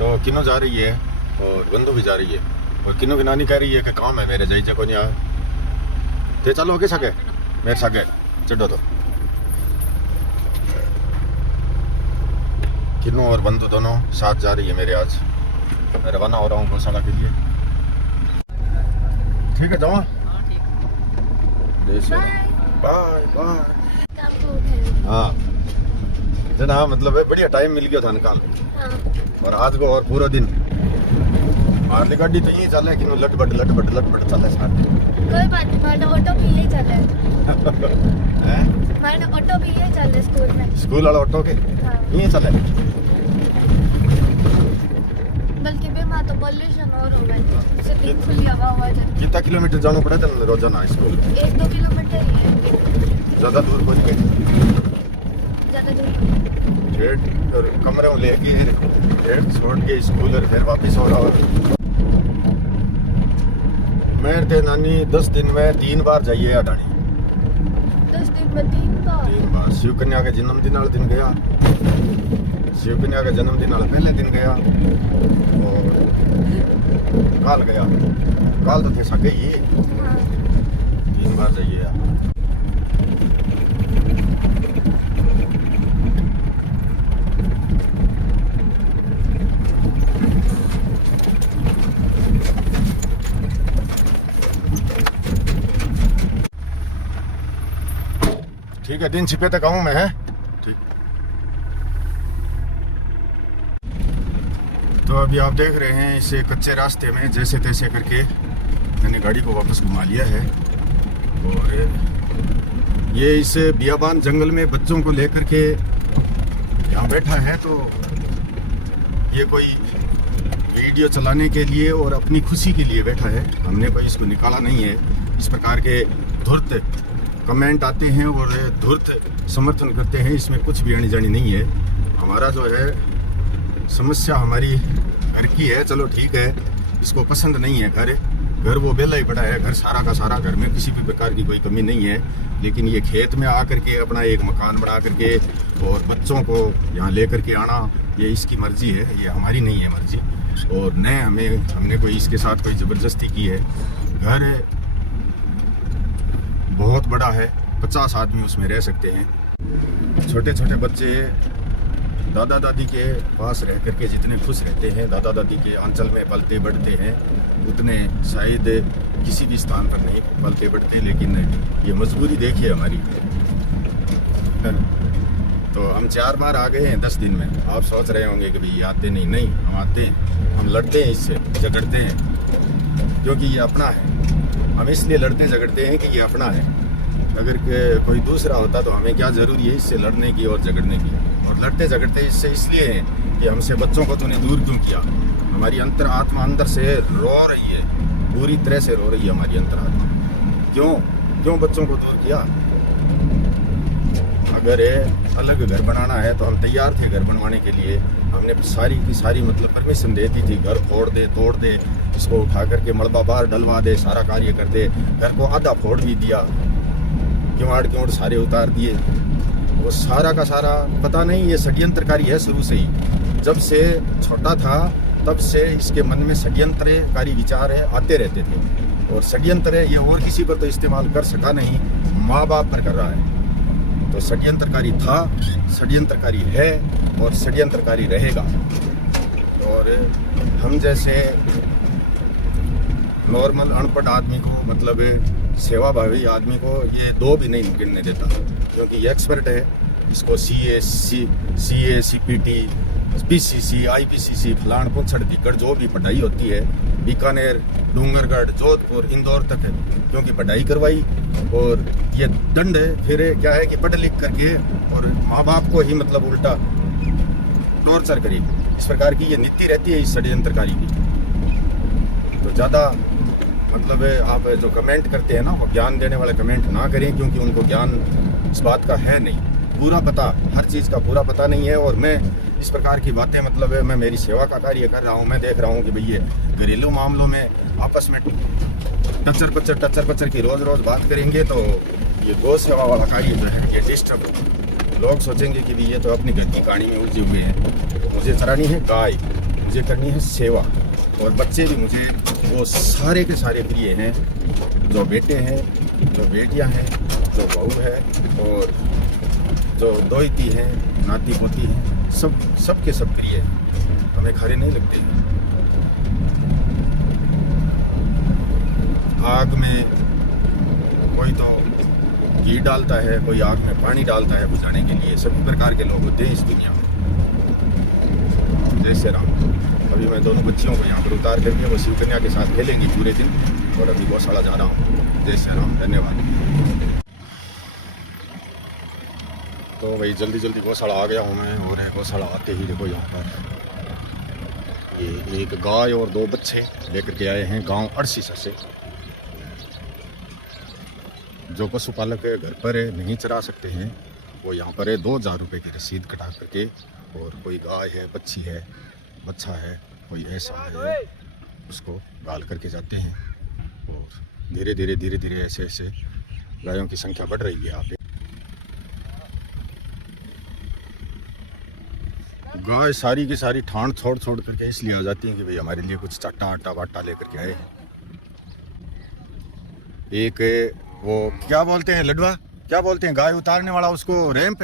तो किनो जा रही है और बंधु भी जा रही है और किनो की नानी कह रही है कि काम है मेरे जाइए को नहीं आ ते चलो के सके मेरे सके चढ़ो तो किनो और बंधु दोनों साथ जा रही है मेरे। आज मैं रवाना हो रहा हूँ गौशाला के लिए। ठीक है जाओ बाय बाय। हाँ जना मतलब बढ़िया टाइम मिल गया था निकाल और आज को और पूरा दिन मारली गाड़ी तो यही चले कि लटपट चले साथ कोई बात नहीं मारना ऑटो भी ले चले हैं मारना ऑटो भी ले चले स्कूल वाला ऑटो के यही चले बल्कि बीमार तो पॉल्यूशन और हो गई से खुली हवा हुआ जाए। कितना किलोमीटर जाना पड़ा था रोजाना स्कूल? 1-2 किलोमीटर ही है। ज्यादा दूर पहुंच गए? ज्यादा दूर डेढ़ और कमरे में लेके डेढ़ छोड़ के स्कूल और फिर वापस हो रहा। मेरे थे नानी 10 दिन में 3 बार जाइए अडानी। 10 दिन में 3 बार शिव कन्या के जन्मदिन वाले दिन गया, शिव कन्या के जन्मदिन वाले पहले दिन गया और काल गया। काल तो थे सके ही 3 बार जाइए। ठीक है दिन छिपे तक आऊँ मैं है ठीक। तो अभी आप देख रहे हैं इसे कच्चे रास्ते में जैसे तैसे करके मैंने गाड़ी को वापस घुमा लिया है और ये इस बियाबान जंगल में बच्चों को लेकर के यहाँ बैठा है। तो ये कोई वीडियो चलाने के लिए और अपनी खुशी के लिए बैठा है, हमने कोई इसको निकाला नहीं है। इस प्रकार के धूर्त कमेंट आते हैं और धूर्त समर्थन करते हैं, इसमें कुछ भी आनी जानी नहीं है। हमारा जो है समस्या हमारी घर की है, चलो ठीक है, इसको पसंद नहीं है घर वो बेला ही पड़ा है, घर सारा का सारा, घर में किसी भी प्रकार की कोई कमी नहीं है। लेकिन ये खेत में आकर के अपना एक मकान बना करके और बच्चों को यहाँ लेकर के आना, ये इसकी मर्जी है, ये हमारी नहीं है मर्जी। और न हमने कोई इसके साथ कोई ज़बरदस्ती की है। घर बहुत बड़ा है, 50 आदमी उसमें रह सकते हैं। छोटे छोटे बच्चे दादा दादी के पास रह करके जितने खुश रहते हैं, दादा दादी के आंचल में पलते बढ़ते हैं, उतने शायद किसी भी स्थान पर नहीं पलते बढ़ते। लेकिन ये मजबूरी देखिए हमारी। तो हम 4 बार आ गए हैं 10 दिन में। आप सोच रहे होंगे कि भाई आते नहीं, हम आते हैं, हम लड़ते हैं, इससे झगड़ते हैं क्योंकि ये अपना है। हम इसलिए लड़ते झगड़ते हैं कि ये अपना है। अगर कोई दूसरा होता तो हमें क्या ज़रूरी है इससे लड़ने की और झगड़ने की। और लड़ते झगड़ते इससे इसलिए हैं कि हमसे बच्चों को तूने दूर क्यों किया। हमारी अंतर आत्मा अंदर से रो रही है, पूरी तरह से रो रही है हमारी अंतर आत्मा। क्यों बच्चों को दूर किया? अगर अलग घर बनाना है तो हम तैयार थे घर बनवाने के लिए। हमने सारी की सारी मतलब परमिशन दे दी थी, घर फोड़ दे तोड़ दे, इसको उठा करके मलबा बाहर डलवा दे, सारा कार्य कर दे। घर को आधा फोड़ भी दिया, किवाड़ सारे उतार दिए। वो सारा का सारा पता नहीं, ये षड्यंत्रकारी है शुरू से ही। जब से छोटा था तब से इसके मन में षड्यंत्रकारी विचार है, आते रहते थे। और षड्यंत्र ये और किसी पर तो इस्तेमाल कर सका नहीं, माँ बाप पर कर रहा है। तो षड्यंत्रकारी था, षड्यंत्रकारी है और षड्यंत्रकारी रहेगा। और हम जैसे नॉर्मल अनपढ़ आदमी को, मतलब सेवाभावी आदमी को ये 2 भी नहीं गिनने देता, क्योंकि ये एक्सपर्ट है। इसको CA CPT PCC IPCC फलान पुछड़ दिक्कड़ जो भी पढ़ाई होती है, बीकानेर डूंगरगढ़ जोधपुर इंदौर तक है, क्योंकि पढ़ाई करवाई। और ये दंड है फिर क्या है कि पढ़ लिख करके और माँ बाप को ही मतलब उल्टा टॉर्चर करी। इस प्रकार की ये नीति रहती है इस षड्यंत्रकारी की। तो ज़्यादा मतलब आप जो कमेंट करते हैं ना, वो ज्ञान देने वाले कमेंट ना करें, क्योंकि उनको ज्ञान इस बात का है नहीं, पूरा पता, हर चीज़ का पूरा पता नहीं है। और मैं इस प्रकार की बातें मतलब मैं मेरी सेवा का कार्य कर रहा हूँ, मैं देख रहा हूँ कि भैया घरेलू मामलों में आपस में टचर पचर की रोज़ बात करेंगे तो ये गौ सेवा वाला कार्य जो है ये डिस्टर्ब, लोग सोचेंगे कि भाई ये तो अपनी घर की कहानी में उलझे हुए हैं। मुझे चरानी है गाय, मुझे करनी है सेवा। और बच्चे भी मुझे वो सारे के सारे प्रिय हैं, जो बेटे हैं, जो बेटियां हैं, जो बहू है और जो दोहिती हैं, नाती पोती हैं, सब के सब प्रिय हैं, हमें खरे नहीं लगते हैं। आग में कोई तो घी डालता है, कोई आग में पानी डालता है बुझाने के लिए, सभी प्रकार के लोग होते हैं इस दुनिया में। जय श्री राम। अभी मैं दोनों बच्चियों को यहाँ पर उतार करके वो शिव कन्या के साथ खेलेंगी पूरे दिन, और अभी गौशाला जा रहा हूँ। जय श्री राम, धन्यवाद। तो भाई जल्दी गौशाला आ गया हूँ मैं, और गौशाला आते ही देखो यहाँ पर ये एक गाय और 2 बच्चे लेकर के आए हैं गांव अड़सीसा से। जो पशुपालक घर पर नहीं चरा सकते हैं वो यहाँ पर 2000 रुपये की रसीद कटा करके, और कोई गाय है, बच्ची है, बच्चा है, कोई ऐसा है, उसको गाल करके जाते हैं। और धीरे धीरे ऐसे गायों की संख्या बढ़ रही है यहाँ पे। गाय सारी की सारी ठाण छोड़ करके इसलिए आ जाती हैं कि भाई हमारे लिए कुछ चट्टा आटा वाटा लेकर के आए हैं। एक वो क्या बोलते हैं, लडवा क्या बोलते हैं, गाय उतारने वाला, उसको रैंप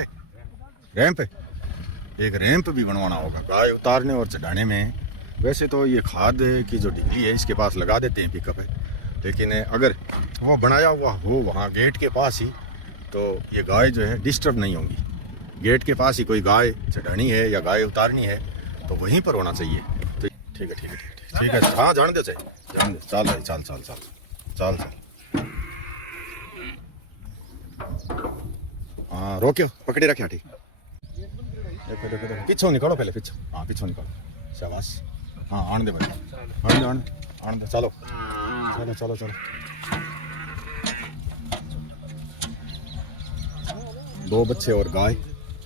एक रैंप भी बनवाना होगा गाय उतारने और चढ़ाने में। वैसे तो ये खाद की जो डिग्री है इसके पास लगा देते हैं पिकअप है, लेकिन अगर वो बनाया हुआ हो वहाँ गेट के पास ही, तो ये गाय जो है डिस्टर्ब नहीं होंगी। गेट के पास ही कोई गाय चढ़ानी है या गाय उतारनी है तो वहीं पर होना चाहिए। तो ठीक है। हाँ जान दे, चल भाई, चल। हाँ रोक्यो, पकड़े रखे। ठीक, देखो पीछे निकालो पहले, पीछे। हाँ पीछे निकालो, शाबाश। हाँ आने दे भाई, आने दे। चलो। 2 बच्चे और गाय,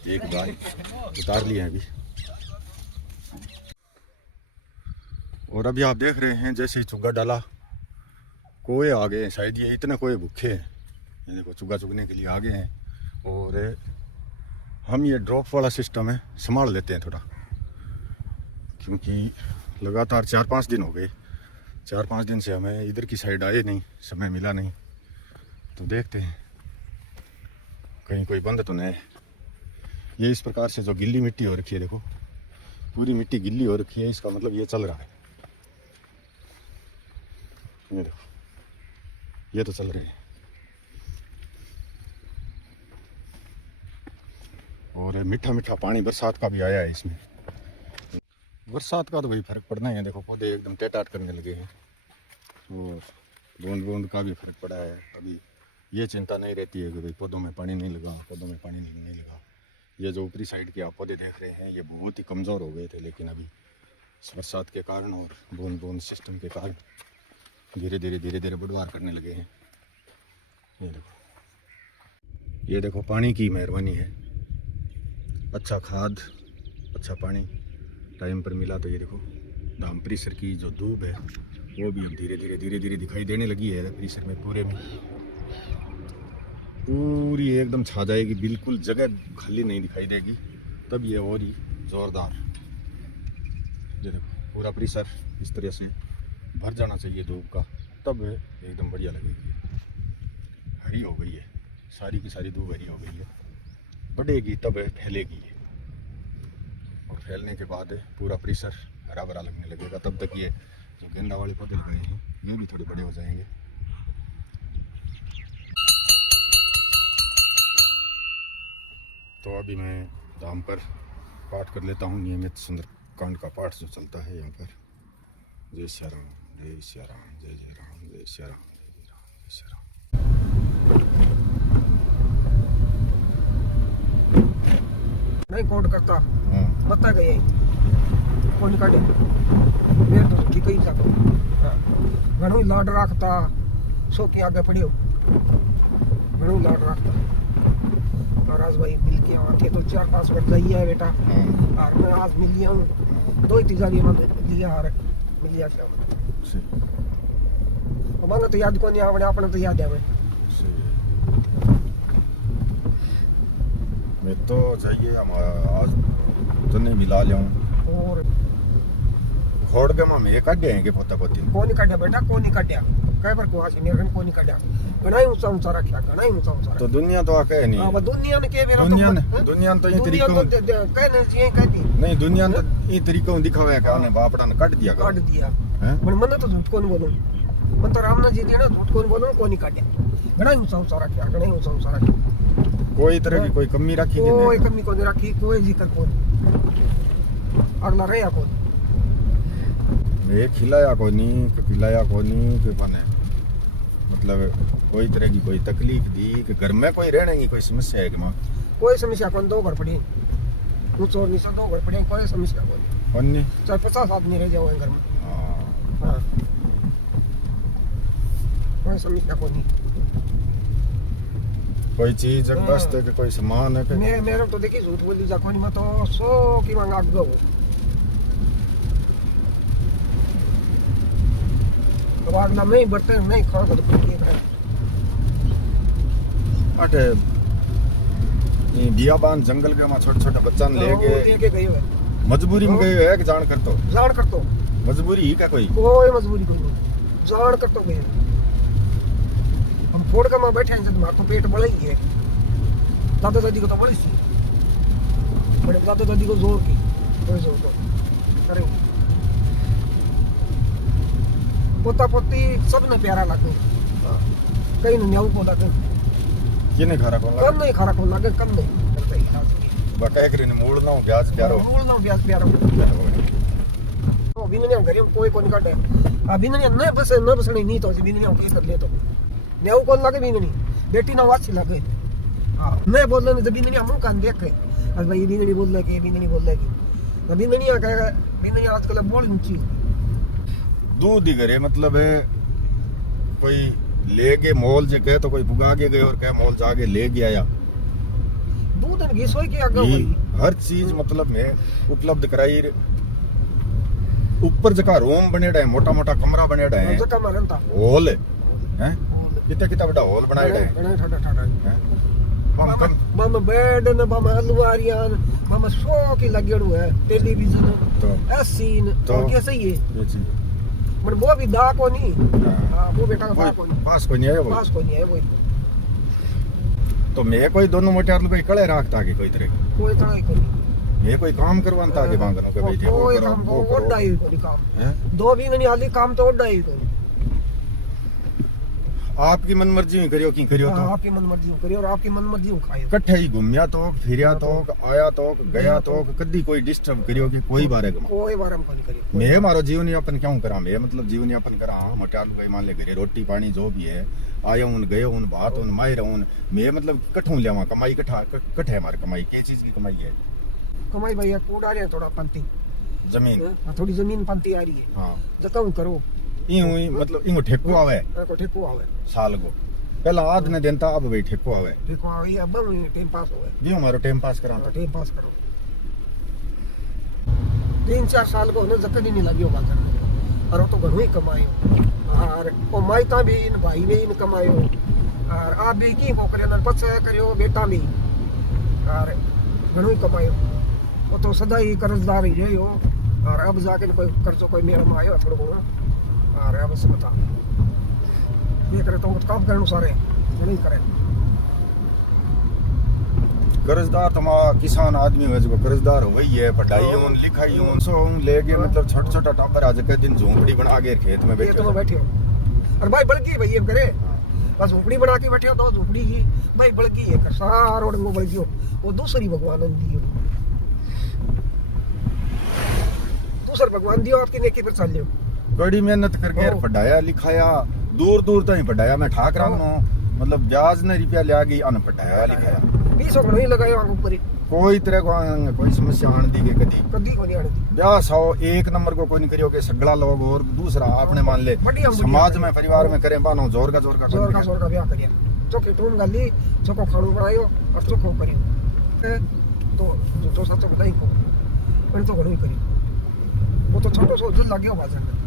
एक गाय उतार लिए हैं अभी। और अभी आप देख रहे हैं जैसे ही चुग्गा डाला, कोए आ गए। शायद ये इतने कोए भूखे हैं, ये देखो चुग्गा चुगने के लिए आ गए हैं। और हम ये ड्रॉप वाला सिस्टम है संभाल लेते हैं थोड़ा, क्योंकि लगातार 4-5 दिन हो गए। 4-5 दिन से हमें इधर की साइड आए नहीं, समय मिला नहीं। तो देखते हैं कहीं कोई बंद तो नहीं। ये इस प्रकार से जो गिल्ली मिट्टी हो रखी है, देखो पूरी मिट्टी गिल्ली हो रखी है, इसका मतलब ये चल रहा है। ये देखो, ये तो चल रहे हैं। और मीठा पानी बरसात का भी आया है इसमें। बरसात का तो भाई फर्क पड़ना ही है। देखो पौधे एकदम टेटाट करने लगे हैं, और बूंद का भी फर्क पड़ा है। अभी ये चिंता नहीं रहती है कि भाई पौधों में पानी नहीं लगा। ये जो ऊपरी साइड के आप पौधे देख रहे हैं ये बहुत ही कमज़ोर हो गए थे, लेकिन अभी बरसात के कारण और बूंद सिस्टम के कारण धीरे धीरे बुढ़वार करने लगे हैं। ये देखो पानी की मेहरबानी है। अच्छा खाद, अच्छा पानी टाइम पर मिला तो ये देखो धाम परिसर की जो धूप है वो भी अब धीरे धीरे दिखाई देने लगी है। परिसर में पूरी एकदम छा जाएगी, बिल्कुल जगह खाली नहीं दिखाई देगी। तब ये और ही जोरदार, ये देखो पूरा परिसर इस तरह से भर जाना चाहिए धूप का, तब एकदम बढ़िया लगेगी। हरी हो गई है, सारी की सारी धूप हरी हो गई है। बढ़ेगी तब फैलेगी, और फैलने के बाद पूरा परिसर हरा भरा लगने लगेगा। तब तक ये जो गेंदा वाले पौधे लगाए हैं ये भी थोड़े बड़े हो जाएंगे। तो अभी मैं धाम पर पाठ कर लेता हूँ, नियमित सुंदरकांड का पाठ जो चलता है यहाँ पर। जय श्री राम, जय श्री राम, जय जय राम, जय श्री राम, जय जय राम, जय श्री राम। नहीं कोड करता मत गए कोई काटे मेरे तो की कही सको घणो लाड रखता सो के आगे पड़ियो घणो लाड रखता। और आज भाई मिल के आते तो 4-5 बार जाइए है बेटा, और मैं आज मिल लिया हूँ 2-3 जारी में लिया हार मिल लिया शाम मन तो याद को नहीं आवड़े, अपने तो याद है मैं तो जाइए हम आज तो नहीं मिला लिया हूँ। और खोड़ के मां में काढे हैं के पोता पोती कोनी काढ्या बेटा कोनी काढ्या काय पर को हासी ने कोनी काढ्या घणाई ऊंचा रख्या घणाई ऊंचा तो दुनिया तो आके नहीं हां दुनिया ने के बेरा दुनिया तो ये तरीको कह ने जी कहती नहीं दुनिया तो ये तरीको दिखावे का ने बापड़ा ने काट दिया काट दिया हैं मन तो झूठ कोनी बोलूं मन तो रामनाथ जी ने झूठ कोनी बोलूं कोनी काढ्या घणाई ऊंचा रख्या घणाई ऊंचा रख्या कोई तरह की कोई कमी रखी कि कोई नहीं कमी कोनी रखी कोई जिक्र कोनी अगला रहा कोनी मैं खिलाया को नहीं कि पिलाया को नहीं कि बने मतलब कोई तरह की कोई तकलीफ दी कि घर में कोई रहने की कोई समस्या है कि मां कोई समस्या कौन दो घर पड़ी तू चोर नहीं सा दो घर पड़ी कोई समस्या कौन अन्य चाहे 50 आदमी रह जाओ घर में हां हाँ। कोई समस्या कौन नहीं कोई चीज है बस तो कि कोई सामान है कि मैं मेरे तो देखी झूठ बोली जा कोनी मैं तो 100 की मांग आग गो अब अगला नहीं बढ़ते नहीं खा तो पड़ी अटे ये बियाबान जंगल के में छोटे छोटे बच्चा ने लेके गए हुए मजबूरी में गए है कि जान कर तो मजबूरी ही का कोई मजबूरी कोई नहीं जान कर तो गए हम फोड़ का में बैठे हैं जब मार तो पेट बड़ा ही है दादा दादी को तो बड़ी सी बड़े दादा दादी को जोर की कोई जोर तो करे पोता पोती सब ने प्यारा लगे कहीं न्याऊ को लगे किने खरा को कम नहीं खरा को लगे कम नहीं करते ही बकाय करीने मूड ना हो ब्याज प्यारो मूड ना ब्याज प्यारो तो बिनने घरे कोई कोन काटे आ बिनने न बसनी नहीं तो बिनने के कर ले तो न्याऊ कोन लगे बिननी बेटी ना वासी लगे हां नहीं बोलने ने बिननी हम कान देख के अरे भाई बिननी बोल लगे बिननी बोल लगी तो बिननी आ कहेगा बिननी आजकल बोल ऊंची दूध ही करे मतलब है कोई लेके मॉल जे कहे तो कोई पुगा के गए और कहे मॉल जाके ले गया या दूध घी सोई के आगे हुई हर चीज मतलब में उपलब्ध कराई ऊपर जका रूम बनेड़ा है मोटा मोटा कमरा बनेड़ा है जका मरनता हॉल है कितना बड़ा हॉल बनाएड़ा है बड़ा ठाडा ठाडा कम कम मामा बेड ने मामा अलमारियां मामा शो की लगेड़ू है टेलीविजन तो एसीन तो कैसे ये चीज मन वो भी दा को नहीं हां वो बेटा का दा को नहीं पास को नहीं है वो पास को नहीं है वो तो मैं कोई दोनों मोटार कोई कड़े रखता के कोई तरह कोई तरह ही कोई मैं कोई काम करवाता के मांगनो के भाई कोई काम को ओडा ही कोई काम दो भी नहीं आली काम तो ओडा ही कोई आपकी मन मर्जी करियो की करियो तो आपकी मन मर्जी करियो और आपकी मन मर्जी खाइयो कट्ठे ही घूमया तो फिरया तो आया तो गया तो कदी कोई डिस्टर्ब करियो कि कोई बारे कोई बारे में नहीं करियो मैं मारो जीवन यापन क्यों करा मैं मतलब जीवन यापन करा मोटाल भाई मान ले घरे रोटी पानी जो भी है आया हूं गए हूं बात हूं माई रहूं मैं मतलब कठूं लेवा कमाई कट्ठे हमारी कमाई के चीज की कमाई है कमाई भैया कूड़ा रे थोड़ा पंती जमीन थोड़ी जमीन पंती आ रही है हां जकाऊ करो ई मतलब इंगो ठेको आवे को ठेको आवे साल को पहला आज ने देनता अब भाई ठेको आवे ठेको आवे अब टाइम पास होवे जी हमारो टाइम पास करा टाइम पास करो 3-4 साल को न जकनी नहीं लगियो बाजार और तो घणो ही कमायो और ओ माइता भी इन भाई भी इन कमायो और आप भी की को करे न पछ करियो बेटा भी और घणो ही कमायो वो तो सदा ही कर्जदार ही रहियो और अब जाके कोई कर्जो कोई मेरा में आयो थोड़ो घणो और अब से बता ये करे तो काम करनो सारे नहीं करे कर्जदार तो किसान आदमी है जो कर्जदार हो वही है पढ़ाई उन लिखाई उन सो लेके मतलब छोटा छोटा टापर आज के दिन झोंपड़ी बना के खेत में बैठे तो बैठे हो और भाई बड़की भाई ये करे बस झोंपड़ी बना के बैठे हो तो झोंपड़ी ही भाई बड़की है कर सारा रोड में बड़की हो वो दूसरी भगवान दी हो दूसरा भगवान दियो आपकी नेकी पर चल लियो बड़ी मेहनत करके यार पढ़ाया लिखाया दूर दूर तक पढ़ाया मैं ठाक रहा हूँ मतलब ब्याज ने रुपया लिया गई अन पढ़ाया लिखाया 20 नहीं लगाया ऊपर कोई तरह को कोई समस्या आन दी के कदी को नहीं आन दी ब्याह 100 एक नंबर को कोई नहीं करियो के सगड़ा लोग और दूसरा आपने मान ले समाज में परिवार में करें बानो जोर का ब्याह करिया चोके टून गाली चोको खाणो बनायो और चोको करियो तो जो सच बताई को पर तो घणो ही करियो वो तो छोटो सो जो लाग्यो बाजार में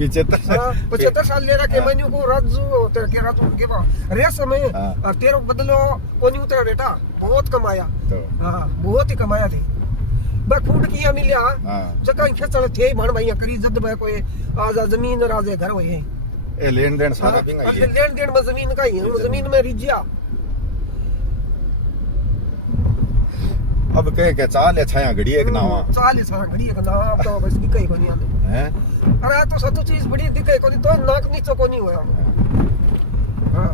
75 साल ले रखे मैंने को राजू तेरे के राजू के बा रेस में तेरे बदलो कोनी उतरा बेटा बहुत कमाया हां बहुत ही कमाया थी बे खूट किया मिलिया हाँ जका खेचल थे भण भाई करी जद बे कोई आजा जमीन राजे घर होए ये लेन देन सारा पिंगा ही है लेन देन में जमीन का ही है जमीन में रिजिया अब कह चाल है छाया घड़ी एक नावा 40 साल घड़ी का नाम तो बस दिखे कोनी आने हैं अरे तो सब चीज बड़ी दिखे कोनी तो नाक नीचे कोनी होया हां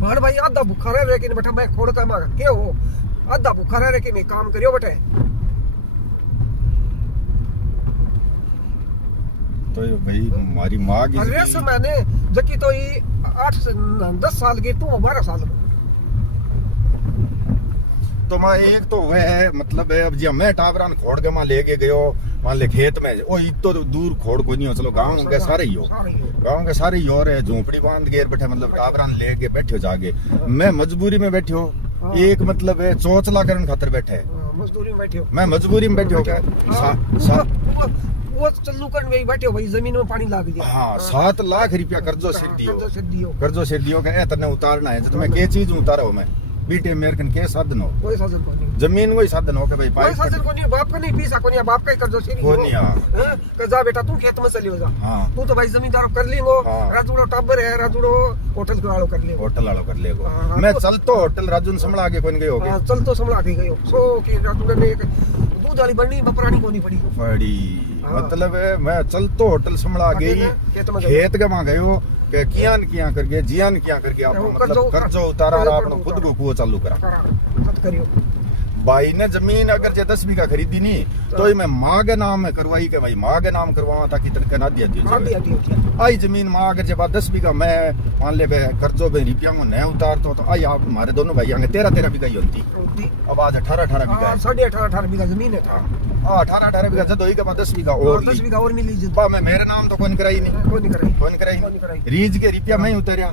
भण भाई आधा भूखा रह लेकिन बेटा मैं खोड़ का मांग के हो आधा भूखा रह लेकिन मैं काम करियो बेटे तो ये भाई हमारी माँ की अरे से मैंने जकी तो ये 8 से 10 साल की तू 12 साल तो माँ एक तो वह है मतलब है अब जी मैं टाबरान खोड़ के माँ लेके गयो मान ले खेत में ओ इतो दूर खोड़ को नहीं हो चलो गांव के सारे ही हो गांव के सारे ही हो रहे झोंपड़ी बांध के बैठे मतलब टाबरान लेके बैठे जाके मैं मजबूरी में बैठे हो एक मतलब है चोचला करन खातर बैठे मजदूरी में बैठे हो मैं मजबूरी में बैठे हो क्या वो चल्लू कर में बैठे हो भाई जमीन में पानी लाग गया हाँ 7 लाख रुपया कर्जो सिर दियो कर्जो सिर दियो के तने उतारना है तो मैं के चीज उतारा हो मैं बीटे मेरकन के साधन हो कोई साधन को नहीं जमीन वही साधन हो के भाई कोई साधन को नहीं बाप का नहीं पीसा को नहीं बाप का ही कर्जो सिर को नहीं हां कर्जा बेटा तू खेत में चलियो जा हां तू तो भाई जमींदार कर लेंगो हाँ। राजूड़ो टाबर है राजूड़ो होटल वालो कर लेंगो होटल वालो कर लेगो हाँ, मैं तो- चल तो होटल राजू ने संभला के कोन गयो होगे चल तो संभला के गयो सो कि राजूड़ो ने एक दूध वाली बनी बपरानी को नहीं पड़ी पड़ी हाँ। मतलब है मैं चल तो होटल संभला गई खेत के वहां गयो के कियान करके जियान किया करके आप मतलब कर्जो उतारा और आपने खुद को कुओं चालू करा सत करियो भाई ने जमीन अगर जे 10 बीघा खरीदी नहीं तो ही मैं माँ के नाम में करवाई के भाई माँ के नाम करवावा ताकि तनके ना दिया दियो आई जमीन माँ अगर जब 10 बीघा मैं मान ले कर्जो में रुपया में नहीं उतारतो तो आई आप हमारे दोनों भाई आगे 13 बीघा ही होती अब आज 18 बीघा 18.5 बीघा जमीन है था 18 बीघा जद होई के बाद 10 बीघा और 10 बीघा और मिली बा मैं मेरे नाम तो कौन कराई नहीं कौन कराई कौन कराई रीज के रुपया मैं उतारिया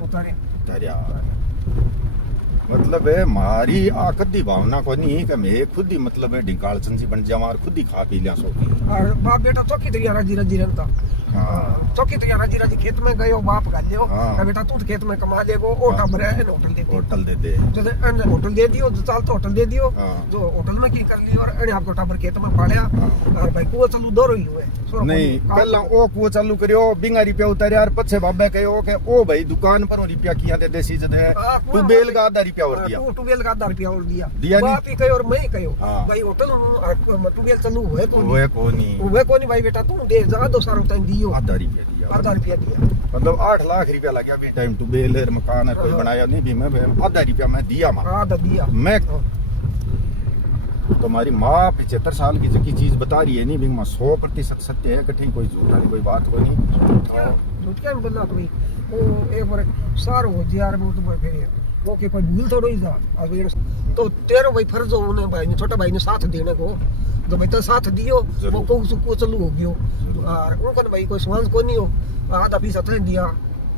मतलब है मारी आकदी भावना को नहीं कि मैं खुद ही मतलब है ढिंकाल चंसी बन जावा और खुद ही खा पी लिया सो और बाप बेटा चौकी तैयार राजी रहता हाँ चौकी तैयार राजी खेत में गयो बाप गालियो हाँ। बेटा तू खेत में कमा लेगो ओ टाबर है होटल दे दे होटल दे जैसे होटल दे दियो जो चाल तो होटल दे दियो हाँ। जो होटल में की कर लियो और अने आपको टाबर खेत में पाड़या हाँ। और भाई को चलू दो रही हुए नहीं पहला ओ कुओ चालू करियो बिंगा रुपया उतारिया और पछे बाबे कहो के ओ भाई दुकान पर रुपया किया दे देसी जद है तू बेल का आधा रुपया और दिया तू बेल का आधा रुपया और दिया नहीं बाप ही कहो और मैं कहो हाँ। भाई होटल तू बेल चलू हुए वो कोनी भाई बेटा तू दे जा दो सारो टाइम दियो आधा रुपया दिया मतलब 8 लाख रुपया लग गया भी टाइम टू बेल मकान कोई बनाया नहीं भी मैं आधा रुपया मैं दिया आधा दिया मैं तुम्हारी माँ 75 साल की जकी चीज बता रही है नहीं भी 100% सत्य है कठिन कोई झूठ वाली कोई बात को नहीं झूठ क्या बोलना भाई वो एक बार सारो हो यार वो तो फिर वो के कोई भूल थोड़ा ही था अब तो तेरो भाई फर्ज हो उन्हें भाई ने छोटा भाई ने साथ देने को तो भाई तो साथ दियो वो को सुको चलू हो गयो और उनको भाई कोई स्वांस को नहीं हो आधा पीस अतने दिया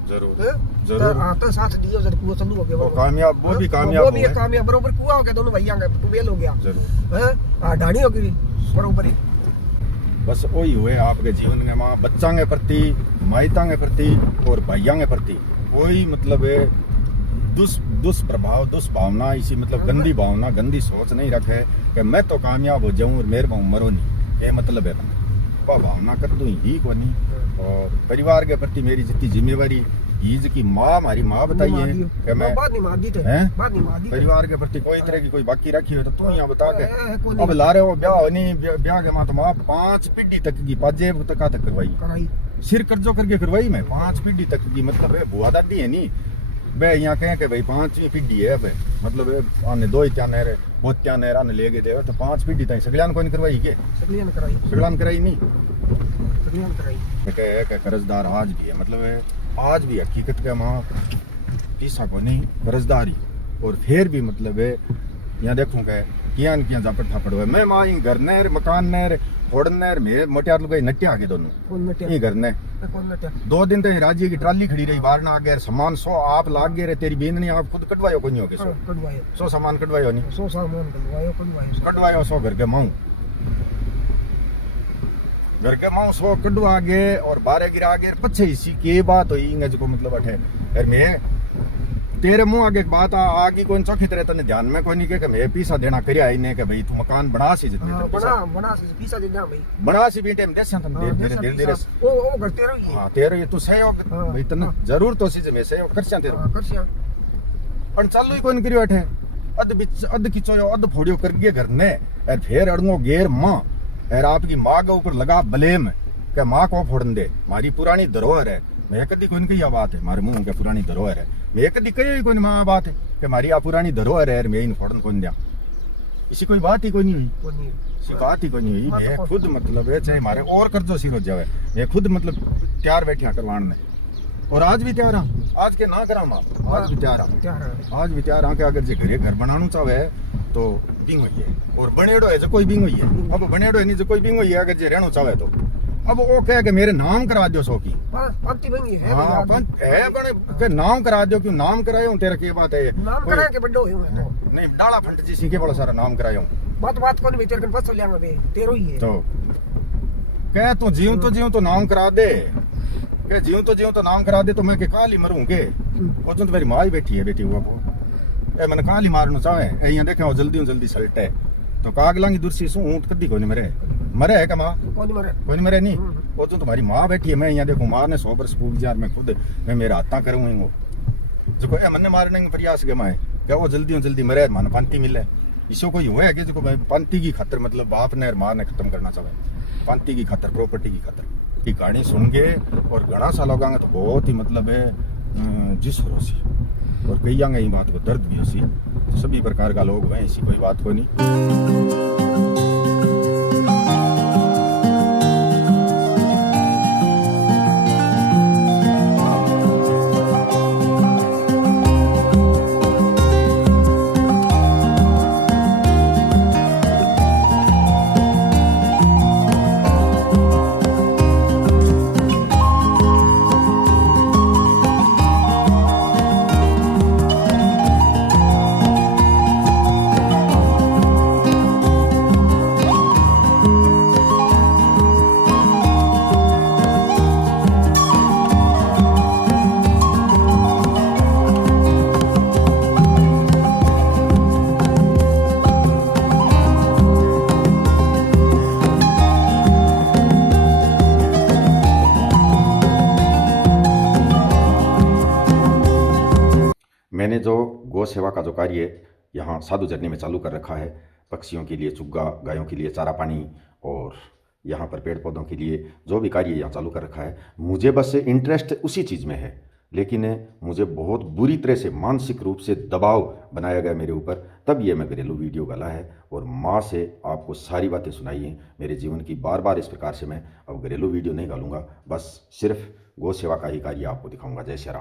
जरूर आता साथ दियो जब कुआ चलू हो गया कामयाब वो भी कामयाब बरोबर कुआ हो गया दोनों भैया के टूबेल हो गया हैं ढाणी हो गई बरोबर ही बस वही हुए आपके जीवन में माँ बच्चा के प्रति माइता के प्रति और भाइयों के प्रति वही मतलब है दुष्प्रभाव दुष्भावना इसी मतलब गंदी भावना गंदी सोच नहीं रखे कि मैं तो कामयाब हो जाऊं और मेरे को मरो नहीं ये मतलब है भावना कर दूं ही को नहीं और परिवार के प्रति मेरी जितनी जिम्मेवारी ईज की माँ हमारी माँ बताइए कि मैं परिवार के प्रति कोई तरह की कोई बाकी रखी हो तो तू यहाँ बता के अब ला रहे हो ब्याह नहीं ब्याह के माँ तो माँ 5 पीढ़ी तक की पाजेब तक करवाई सिर कर्जो करके करवाई मैं 5 पीढ़ी तक की मतलब है बुआ दादी है नहीं वे यहाँ कहें कि भाई 5वीं पीढ़ी है भाई मतलब आने 2 ही त्याने रे पोत्याने ने आने ले गए थे तो 5 पीढ़ी तक सगलियान कोई करवाई के सगलियान कराई नहीं के कर्जदार आज भी है मतलब है आज भी हकीकत के माँ पैसा को नहीं कर्जदारी और फिर भी मतलब है यहाँ देखूँ के किया जापड़ थापड़ हुआ मैं माँ घर नेर मकान नेर फोड़नेर मेरे मोटियार लुगाई नटिया आगे दोनों ये घर ने 2 दिन तो राजी की ट्राली खड़ी रही बाहर ना आगे सामान 100 आप लाग गए रे तेरी बेंदनी आप खुद कटवायो को नहीं होगे 100 सामान कटवायो नहीं 100 सामान कटवायो 100 घर के माऊ 100 कटवा गए और 12 गिरा गए पछे इसी के बात हुई इंगे जो मतलब अठे यार मैं तेरे मुंह आगे एक बात आगे कौन चौकी तरह तने ध्यान में कोई नहीं के मैं पैसा देना करिया इने के भाई तू मकान बना सी जितने हाँ, बना से पैसा दे दे भाई बना सी बीटे में देसा तन हाँ, धीरे धीरे धीरे वो घर तेरा ही है हां तेरे ये तू सहयोग हाँ, भाई तने हाँ। जरूर तो सी में सहयोग करसा तेरे हाँ, कर सिया पण चालू ही कोन करियो अठे अद खिचो अद फोड़ियो कर गए घर ने और फिर अड़ंगो गेर मां और आपकी मां के ऊपर लगा ब्लेम के मां को फोड़न दे मारी पुरानी धरोहर है मैं कदी कोई कही बात है मारे मुंह के पुरानी धरोहर है मैं कदी कही कोई मां बात है कि मारी आ पुरानी धरोहर है मैं इन फोड़न कोन दिया इसी कोई बात ही कोई नहीं हुई वो नहीं इसी बात ही कोई नहीं हुई मैं खुद मतलब है चाहे मारे और कर्जो सिरो जावे मैं खुद मतलब तैयार बैठिया करवाने में और आज भी तैयार हूं आज के ना करा मां आज भी तैयार हूं क्या है आज भी तैयार आके अगर जे घर बनाना चाहे तो बिंग हुई है और बनेड़ो है जो कोई बिंग हुई है अब बनेड़ो है नहीं जो कोई बिंग हुई है अगर जे रहना चाहे तो अब वो कहे कि मेरे नाम करा दियो सो की पंक्ति बनी है हाँ पंत है के नाम करा दियो क्यों नाम करायो तेरा के बात है नाम करा के बड्डो हुए तो नहीं डाला फंट जी सीखे बड़ा सारा नाम करायो बात कोनी तेरे कन बस लिया बे तेरो ही है तो कह तू जीव तो नाम करा दे के जीव तो नाम करा दे तो मैं के काली मरूं के वो तो मेरी मां ही बैठी है बेटी हुआ को ए मैंने काली मारनो चाहे ए यहां देखे जल्दी सल्ट है तो कागलांगी दुरसी सु ऊंट कदी कोनी मरे है का मां कोनी मरे नहीं वो तो तुम्हारी मां बैठी है मैं यहां देखो मां ने 100 वर्ष पूग जार मैं खुद मैं मेरा हाथा करूंगा जो को ए मन्ने मारने का प्रयास के मैं क्या वो जल्दी मरे मन पंती मिले इसो कोई हुआ है कि जो पंती की खातर मतलब बाप ने और मां ने खत्म करना चाहे पंती की खातर प्रॉपर्टी की खातर की कहानी सुन के और घना साल होगा तो बहुत ही मतलब है जिस रोसी और कई आगे बात को दर्द भी होसी तो सभी प्रकार का लोग हैं ऐसी कोई बात को नहीं मैंने जो गौ सेवा का जो कार्य यहाँ साधु झरने में चालू कर रखा है पक्षियों के लिए चुग्गा गायों के लिए चारा पानी और यहाँ पर पेड़ पौधों के लिए जो भी कार्य यहाँ चालू कर रखा है मुझे बस इंटरेस्ट उसी चीज़ में है लेकिन मुझे बहुत बुरी तरह से मानसिक रूप से दबाव बनाया गया मेरे ऊपर तब ये मैं घरेलू वीडियो डाला है और माँ से आपको सारी बातें सुनाई हैं मेरे जीवन की बार इस प्रकार से मैं अब घरेलू वीडियो नहीं डालूंगा बस सिर्फ गौ सेवा का ही कार्य आपको दिखाऊंगा। जय श्री राम।